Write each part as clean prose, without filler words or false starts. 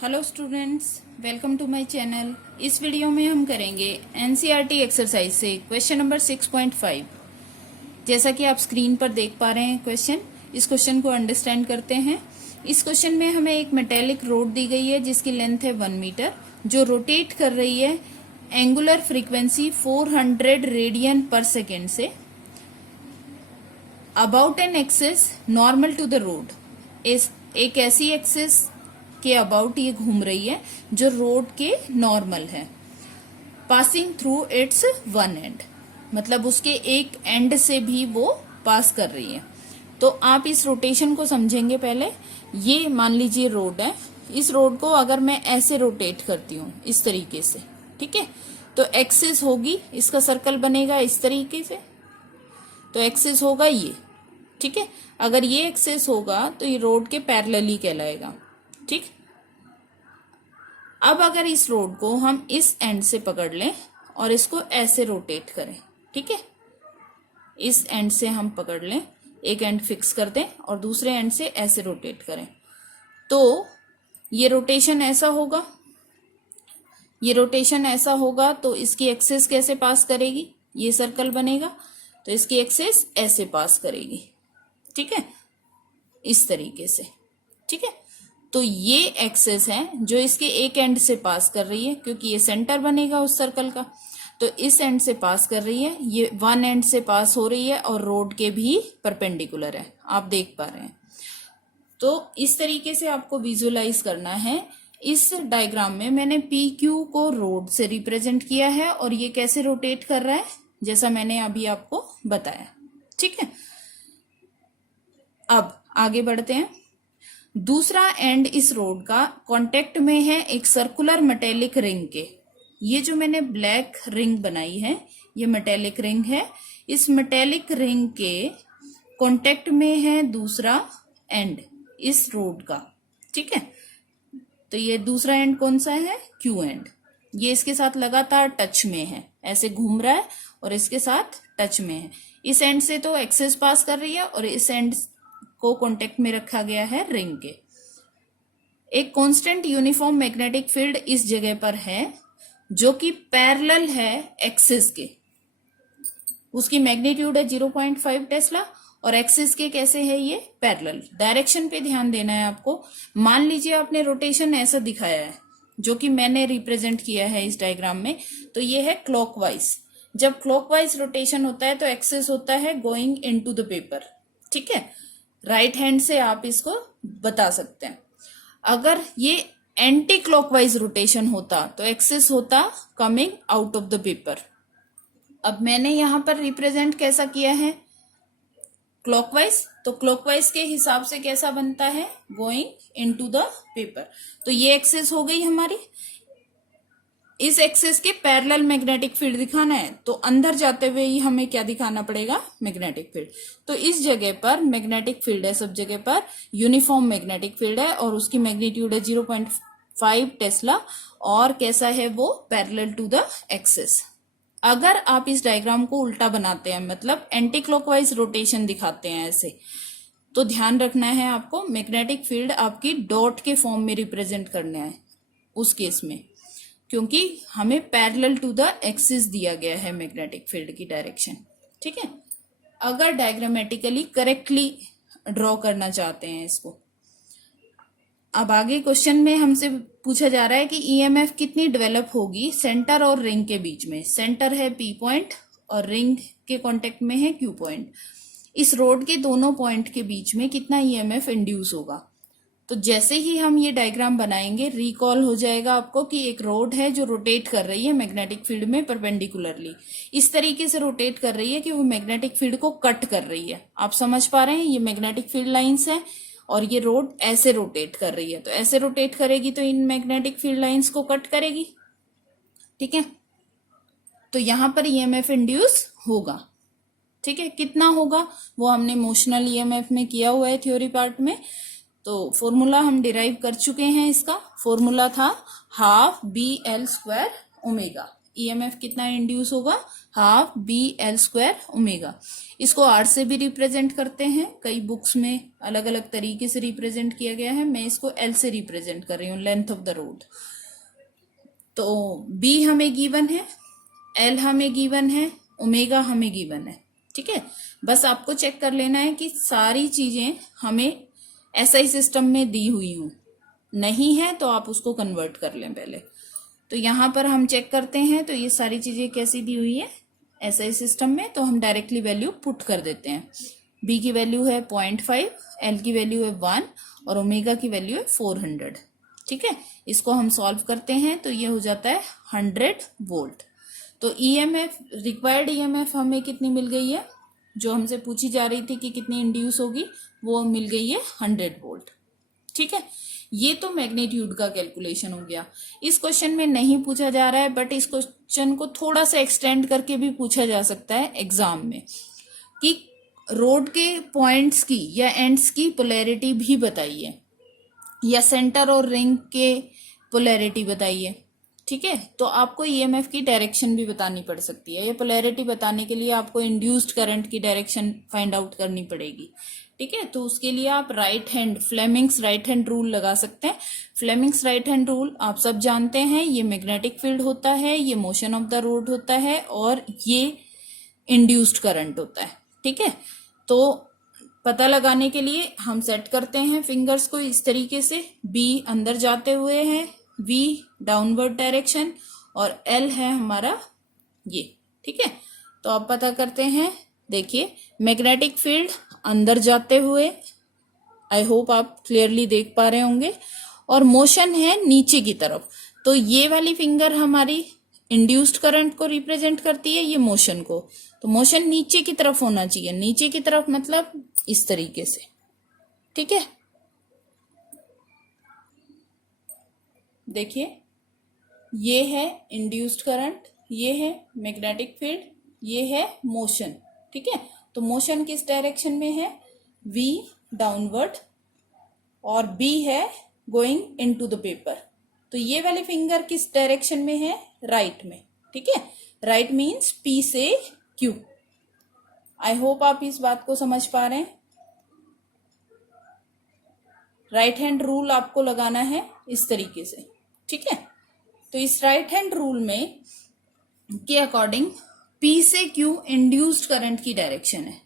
Hello students, welcome to my channel. इस video में हम करेंगे एनसीईआरटी एक्सरसाइज से क्वेश्चन नंबर 6.5। जैसा कि आप स्क्रीन पर देख पा रहे हैं क्वेश्चन, इस क्वेश्चन को अंडरस्टैंड करते हैं। इस क्वेश्चन में हमें एक मेटेलिक रोड दी गई है जिसकी लेंथ है 1 मीटर, जो रोटेट कर रही है एंगुलर फ्रीक्वेंसी 400 रेडियन पर सेकेंड से about an axis normal to the road. एक ऐसी एक्सिस के अबाउट ये घूम रही है जो रोड के नॉर्मल है, passing through it's one and, मतलब उसके एक एंड से भी वो पास कर रही है। तो आप इस रोटेशन को समझेंगे। पहले ये मान लीजिए रोड है, इस रोड को अगर मैं ऐसे रोटेट करती हूँ इस तरीके से, ठीक है, तो एक्सिस होगी, इसका सर्कल बनेगा इस तरीके से, तो एक्सिस होगा ये, ठीक है। अगर ये एक्सिस होगा तो ये रोड के पैरेलली कहलाएगा, ठीक। अब अगर इस रोड को हम इस एंड से पकड़ लें और इसको ऐसे रोटेट करें, ठीक है, इस एंड से हम पकड़ लें, एक एंड फिक्स कर दें और दूसरे एंड से ऐसे रोटेट करें, तो ये रोटेशन ऐसा होगा, ये रोटेशन ऐसा होगा। तो इसकी एक्सिस कैसे पास करेगी, ये सर्कल बनेगा तो इसकी एक्सिस ऐसे पास करेगी, ठीक है, इस तरीके से, ठीक है। तो ये एक्सिस है जो इसके एक एंड से पास कर रही है, क्योंकि ये सेंटर बनेगा उस सर्कल का, तो इस एंड से पास कर रही है, ये वन एंड से पास हो रही है और रोड के भी परपेंडिकुलर है, आप देख पा रहे हैं। तो इस तरीके से आपको विजुअलाइज करना है। इस डायग्राम में मैंने पी क्यू को रोड से रिप्रेजेंट किया है और ये कैसे रोटेट कर रहा है, जैसा मैंने अभी आपको बताया, ठीक है। अब आगे बढ़ते हैं। दूसरा एंड इस रोड का कांटेक्ट में है एक सर्कुलर मेटेलिक रिंग के। ये जो मैंने ब्लैक रिंग बनाई है ये मेटेलिक रिंग है। इस मेटेलिक रिंग के कांटेक्ट में है दूसरा एंड इस रोड का, ठीक है। तो ये दूसरा एंड कौन सा है, क्यू एंड। ये इसके साथ लगातार टच में है, ऐसे घूम रहा है और इसके साथ टच में है। इस एंड से तो एक्सिस पास कर रही है और इस एंड को कांटेक्ट में रखा गया है रिंग के। एक कांस्टेंट यूनिफॉर्म मैग्नेटिक फील्ड इस जगह पर है जो कि पैरेलल है एक्सिस के। उसकी मैग्नीट्यूड है 0.5 टेस्ला और एक्सिस के कैसे है, ये पैरेलल। डायरेक्शन पे ध्यान देना है आपको। मान लीजिए आपने रोटेशन ऐसा दिखाया है जो कि मैंने रिप्रेजेंट किया है इस डायग्राम में, तो ये है क्लॉकवाइज। जब क्लॉकवाइज रोटेशन होता है तो एक्सिस होता है गोइंग इनटू द पेपर, ठीक है। राइट हैंड से आप इसको बता सकते हैं। अगर ये एंटी क्लॉकवाइज रोटेशन होता तो एक्सिस होता coming out of the paper. अब मैंने यहां पर रिप्रेजेंट कैसा किया है, क्लॉकवाइज, तो क्लॉकवाइज के हिसाब से कैसा बनता है, गोइंग इनटू द पेपर। तो ये एक्सिस हो गई हमारी। इस एक्सिस के पैरेलल मैग्नेटिक फील्ड दिखाना है तो अंदर जाते हुए ही हमें क्या दिखाना पड़ेगा, मैग्नेटिक फील्ड। तो इस जगह पर मैग्नेटिक फील्ड है, सब जगह पर यूनिफॉर्म मैग्नेटिक फील्ड है और उसकी मैग्नीट्यूड है 0.5 टेस्ला और कैसा है वो, पैरेलल टू द एक्सिस। अगर आप इस डायग्राम को उल्टा बनाते हैं, मतलब एंटी क्लॉकवाइज रोटेशन दिखाते हैं ऐसे, तो ध्यान रखना है आपको, मैग्नेटिक फील्ड आपकी डॉट के फॉर्म में रिप्रेजेंट करना है उस केस में, क्योंकि हमें पैरेलल टू द एक्सिस दिया गया है मैग्नेटिक फील्ड की डायरेक्शन, ठीक है। अगर डायग्रामेटिकली करेक्टली ड्रॉ करना चाहते हैं इसको। अब आगे क्वेश्चन में हमसे पूछा जा रहा है कि ईएमएफ कितनी डेवलप होगी सेंटर और रिंग के बीच में। सेंटर है पी पॉइंट और रिंग के कांटेक्ट में है क्यू पॉइंट। इस रोड के दोनों पॉइंट के बीच में कितना ईएमएफ इंड्यूस होगा। तो जैसे ही हम ये डायग्राम बनाएंगे रिकॉल हो जाएगा आपको कि एक रोड है जो रोटेट कर रही है मैग्नेटिक फील्ड में परपेंडिकुलरली, इस तरीके से रोटेट कर रही है कि वो मैग्नेटिक फील्ड को कट कर रही है। आप समझ पा रहे हैं, ये मैग्नेटिक फील्ड लाइंस है और ये रोड ऐसे रोटेट कर रही है, तो ऐसे रोटेट करेगी तो इन मैग्नेटिक फील्ड लाइंस को कट करेगी, ठीक है। तो यहां पर ईएमएफ इंड्यूस होगा, ठीक है। कितना होगा वो हमने मोशनल ईएमएफ में किया हुआ है थ्योरी पार्ट में। तो फॉर्मूला हम डिराइव कर चुके हैं। इसका फॉर्मूला था half B L square omega, EMF कितना इंड्यूस होगा, half B L square omega. इसको आर से भी रिप्रेजेंट करते हैं, कई बुक्स में अलग अलग तरीके से रिप्रेजेंट किया गया है, मैं इसको एल से रिप्रेजेंट कर रही हूँ, लेंथ ऑफ द रोड। तो बी हमें गिवन है, एल हमें गिवन है, ओमेगा हमें गिवन है। ठीक है, बस आपको चेक कर लेना है कि सारी चीजें हमें एसआई सिस्टम में दी हुई हूं, नहीं है तो आप उसको कन्वर्ट कर लें पहले। तो यहां पर हम चेक करते हैं, तो ये सारी चीजें कैसी दी हुई है एसआई सिस्टम में, तो हम डायरेक्टली वैल्यू पुट कर देते हैं। बी की वैल्यू है 0.5, एल की वैल्यू है 1 और ओमेगा की वैल्यू है 400। ठीक है, इसको हम सॉल्व करते हैं तो ये हो जाता है 100 वोल्ट। तो ईएमएफ, रिक्वायर्ड ईएमएफ हमें कितनी मिल गई है, जो हमसे पूछी जा रही थी कि कितनी इंड्यूस होगी, वो मिल गई है 100 वोल्ट। ठीक है, ये तो मैग्नीट्यूड का कैलकुलेशन हो गया। इस क्वेश्चन में नहीं पूछा जा रहा है, बट इस क्वेश्चन को थोड़ा सा एक्सटेंड करके भी पूछा जा सकता है एग्जाम में, कि रोड के पॉइंट्स की या एंड्स की पोलैरिटी भी बताइए, या सेंटर और रिंग के पोलैरिटी बताइए। ठीक है, तो आपको ईएमएफ की डायरेक्शन भी बतानी पड़ सकती है। ये पोलैरिटी बताने के लिए आपको इंड्यूस्ड करंट की डायरेक्शन फाइंड आउट करनी पड़ेगी। ठीक है, तो उसके लिए आप right hand, Fleming's right hand rule लगा सकते हैं। फ्लेमिंग्स राइट हैंड रूल आप सब जानते हैं, ये मैग्नेटिक फील्ड होता है, ये मोशन ऑफ द रोड होता है, और ये इंड्यूस्ड करंट होता है। ठीक है, तो पता लगाने के लिए हम सेट करते हैं फिंगर्स को इस तरीके से, बी अंदर जाते हुए है, वी डाउनवर्ड डायरेक्शन, और एल है हमारा ये। ठीक है, तो अब पता करते हैं। देखिए, मैग्नेटिक फील्ड अंदर जाते हुए, आई होप आप क्लियरली देख पा रहे होंगे, और मोशन है नीचे की तरफ। तो ये वाली फिंगर हमारी इंड्यूस्ड करंट को रिप्रेजेंट करती है, ये मोशन को। तो मोशन नीचे की तरफ होना चाहिए, नीचे की तरफ मतलब इस तरीके से। ठीक है, देखिए ये है इंड्यूस्ड करंट, ये है मैग्नेटिक फील्ड, ये है मोशन। ठीक है, तो मोशन किस डायरेक्शन में है, v डाउनवर्ड, और b है गोइंग इनटू द पेपर। तो ये वाली फिंगर किस डायरेक्शन में है, राइट में। ठीक है, राइट मीन्स p से q। आई होप आप इस बात को समझ पा रहे हैं। राइट हैंड रूल आपको लगाना है इस तरीके से। ठीक है, तो इस राइट हैंड रूल में के अकॉर्डिंग P से Q इंड्यूस्ड करंट की डायरेक्शन है।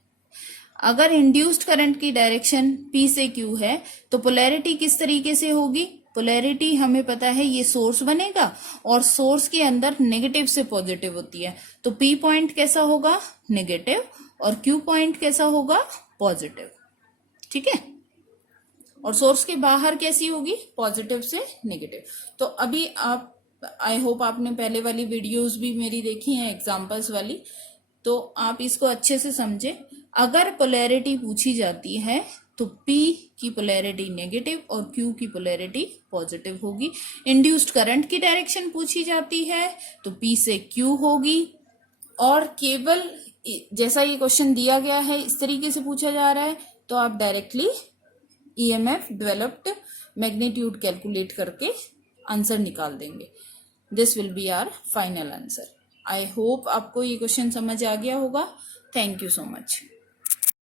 अगर इंड्यूस्ड करंट की डायरेक्शन P से Q है तो पोलैरिटी किस तरीके से होगी, पोलैरिटी हमें पता है ये सोर्स बनेगा, और सोर्स के अंदर नेगेटिव से पॉजिटिव होती है। तो P पॉइंट कैसा होगा, नेगेटिव, और Q पॉइंट कैसा होगा, पॉजिटिव। ठीक है, और सोर्स के बाहर कैसी होगी, पॉजिटिव से नेगेटिव। तो अभी आप, आई होप आपने पहले वाली वीडियोस भी मेरी देखी हैं एग्जांपल्स वाली, तो आप इसको अच्छे से समझे। अगर पोलैरिटी पूछी जाती है तो P की पोलैरिटी नेगेटिव और Q की पोलैरिटी पॉजिटिव होगी। इंड्यूस्ड करंट की डायरेक्शन पूछी जाती है तो P से Q होगी, और केवल जैसा ये क्वेश्चन दिया गया है इस तरीके से पूछा जा रहा है, तो आप directly EMF developed magnitude calculate करके आंसर निकाल देंगे। This will be our final answer. I hope आपको ये क्वेश्चन समझ आ गया होगा। Thank you so much.